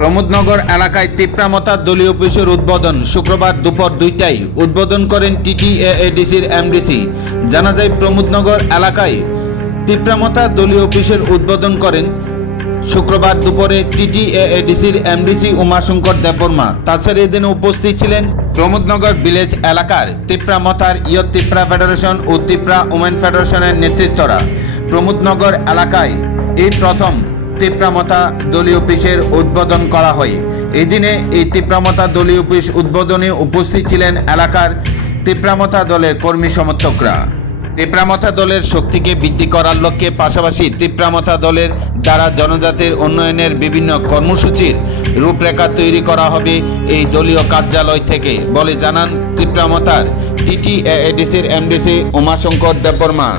প্রমোদনগর এলাকায় তিপ্রামতা দলীয় অফিসের উদ্বোধন শুক্রবার দুপুর 2টায় উদ্বোধন করেন টিটিএডিসির এমডিসি। জানা যায় প্রমোদনগর এলাকায় তিপ্রামতা দলীয় অফিসের উদ্বোধন করেন শুক্রবার দুপুরে টিটিএডিসির এমডিসি উমাশঙ্কর দেববর্মা। তাছাড়া এদিন উপস্থিত ছিলেন প্রমোদনগর ভিলেজ এলাকার তিপ্রামতার ইয়ত তিপ্রা ফেডারেশন ও তিপ্রা ওমেন ফেডারেশনের নেতৃত্বরা। প্রমোদনগর এলাকায় এই প্রথম তিপ্রামতা দলীয় অফিসের উদ্বোধন করা হয়। এই দিনে এই তিপ্রামতা দলীয় অফিস উদ্বোধনে উপস্থিত ছিলেন এলাকার তিপ্রামতা দলের কর্মী সমর্থকরা। তিপ্রামতা দলের শক্তিকে বৃদ্ধি করার লক্ষ্যে পাশাপাশি তিপ্রামতা দলের দ্বারা জনজাতির উন্নয়নের বিভিন্ন কর্মসূচির রূপরেখা তৈরি করা হবে এই দলীয় কার্যালয় থেকে বলে জানান তিপ্রামতার টিটিএডিসির এমডিসি উমাশঙ্কর দেববর্মা।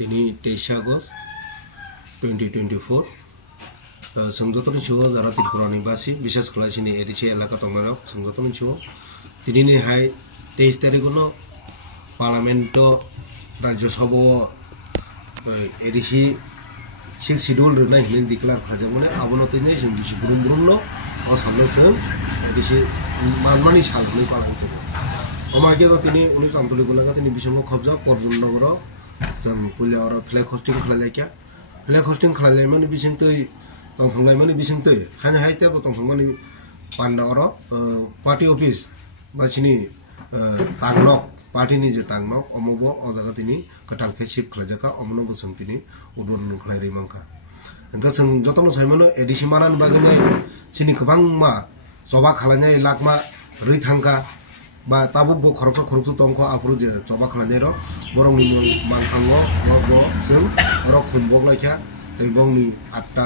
তিনি 23 আগস্ট 2024 সংযতন ছিল যারা ত্রিপুরা নিবাসী বিশেষ করে চিনি এডিসি এলাকা তমারক সংযতন ছিল তিনি হাই 23 তারিখ হল পার্লামেন্ট রাজ্যসভা এডিসি 6 শিডিউল রুনা হিন ডিক্লার খাজামনে আবনতিনে जों गुरुं गुरुंनो असामनो एडिसि मानमानि सालनि पालांतो अमागे তিনি 19 आंतलिकलागा তিনি बिसंग खबजा परजुननगर जों पुलिया और फ्लैग होस्टिंग खालायलायखा फ्लैग होस्टिंग खालायलायमानि बिसिंतै तंथंलायमानि बिसिंतै हानि हायते तंथंमानि पान्डा और पार्टी ऑफिस बासिनि तांगनक पार्टीनि जे तांगनक अमबो अजागा तिनि कटालखे शिप खालायजाका अमनो जों तिनि उद्बोधन खालायरिमांखा ओंका जों जतन सायमानो एडिसि मानान बागैनै सिनि गोबांमा जबा खालायनाय लाखमा रैथांखा बा ताबुबो खरखो तंखो आफुरु जे जबा खालायनाय र बरंनि मानखांगो नगो जों र खुमबक लायखा दैबंनि आत्ता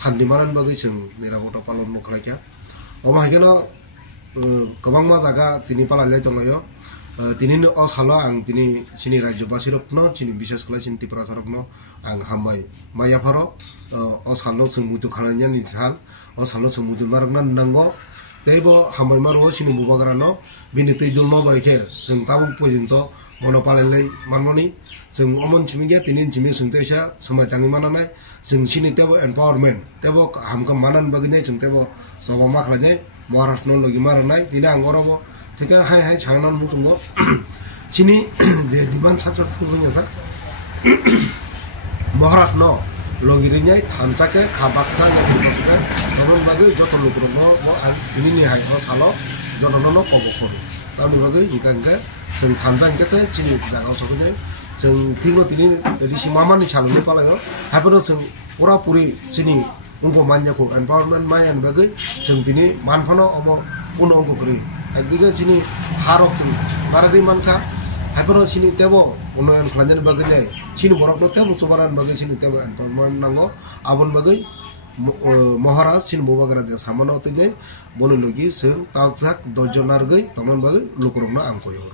सान्दिमानान बागै जों निरागत पालन खालायखा अमाहायगेनो गोबांमा जागा तिनि पालायलाय दंलायो तिनिनो असालो आं तिनि सिनि राज्यबासि रत्न सिनि बिशेष खालाय सिनि त्रिपुरा रत्न आं हामबाय मायाफारो असालो जों मुतु खालायनायनि साल असालो जों मुतु मारना नांगौ तेबो हामबाय मारो सिनि बुबाग्रानो बिनि तैदुल नबायखे जों ताबु पर्यन्त मनो पालायलाय मानमनि जों अमन सिमिगे तिनि सिमि सुंतैसा समाय तांनि मानानाय जों सिनि तेबो एम्पावरमेन्ट तेबो हामका मानान बागैनाय जों तेबो जबा मा खालायनाय महाराष्ट्र लगी मारनाय दिना आंगराबो ठीक हाय हाय छानन मुसुंगो सिनि जे डिमान्ड साचा खुबुङा महाराष्ट्र लगिरिनाय थानचाके खाबाकसा नेबुसका तबन बागै जत लुकुरनो दिनिनि हायनो सालो जनननो पबखरो तानि बागै हिकांके जों थानचाके चाहिँ चिनि जागाव सगने जों थिंलो तिनि एडिसि मामानि सालनि पालायो हाबरो जों पुरा पुरि सिनि उंगो मान्याखौ एनभायरनमेन्ट मायान बागै जों दिनि मानफानो अम पुनो अंगो करि एकदिगे सिनि हारक जों बारागै मानखा हाबरो सिनि तेबो उन्नयन खालामनायनि बागै सिनि बरफनो तेबो सुबारान बागै सिनि तेबो एनभायरनमेन्ट नांगौ आबन बागै महाराज सिनि बुबाग्रा जे सामानो तिने बनलगि जों ताबजाक दजनारगै तमन बागै लुकुरमना आंखयो